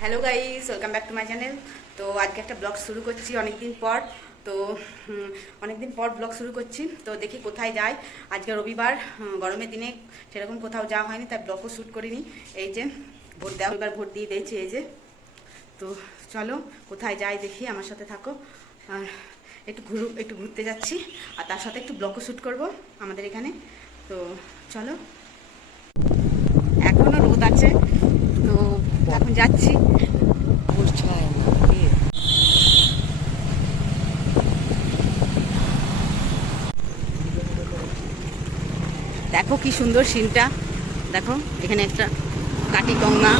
Hello guys welcome back to my channel তো আজকে একটা ব্লগ শুরু করছি অনেক দিন পর। তো অনেক দিন পর ব্লগ শুরু করছি। তো দেখি কোথায় যাই। আজকে রবিবার গরমের দিনে সেরকম কোথাও যাওয়া হয়নি, তাই ব্লগও শ্যুট করিনি। এই যে, ভোট দেওয়া এবার ভোট দিয়ে দিয়েছি এই যে। তো চলো, কোথায় যাই দেখি, আমার সাথে থাকো। আর একটু ঘুরু একটু ঘুরতে যাচ্ছি। আর তার সাথে একটু ব্লগও শ্যুট করব আমাদের এখানে। তো চলো। এখনও রোদ আছে, তো এখন যাচ্ছি। দেখো কি সুন্দর সিনটা। দেখো, এখানে একটা কাটি গঙ্গা।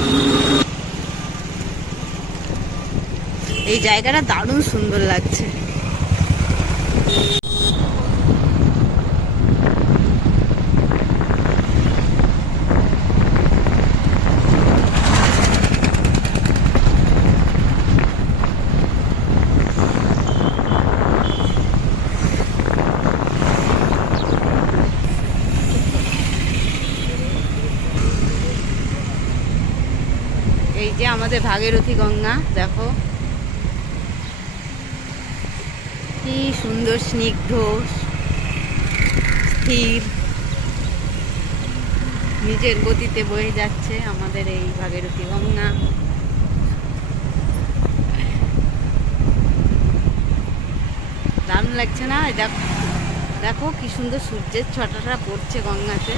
এই জায়গাটা দারুণ সুন্দর লাগছে। এই যে আমাদের ভাগীরথী গঙ্গা, দেখো। কি সুন্দর স্নিগ্ধ, স্থির। নিজের গতিতে বয়ে যাচ্ছে আমাদের এই ভাগীরথী গঙ্গা। দারুণ লাগছে না? দেখো দেখো কি সুন্দর সূর্যের ছটাটা পড়ছে গঙ্গাতে।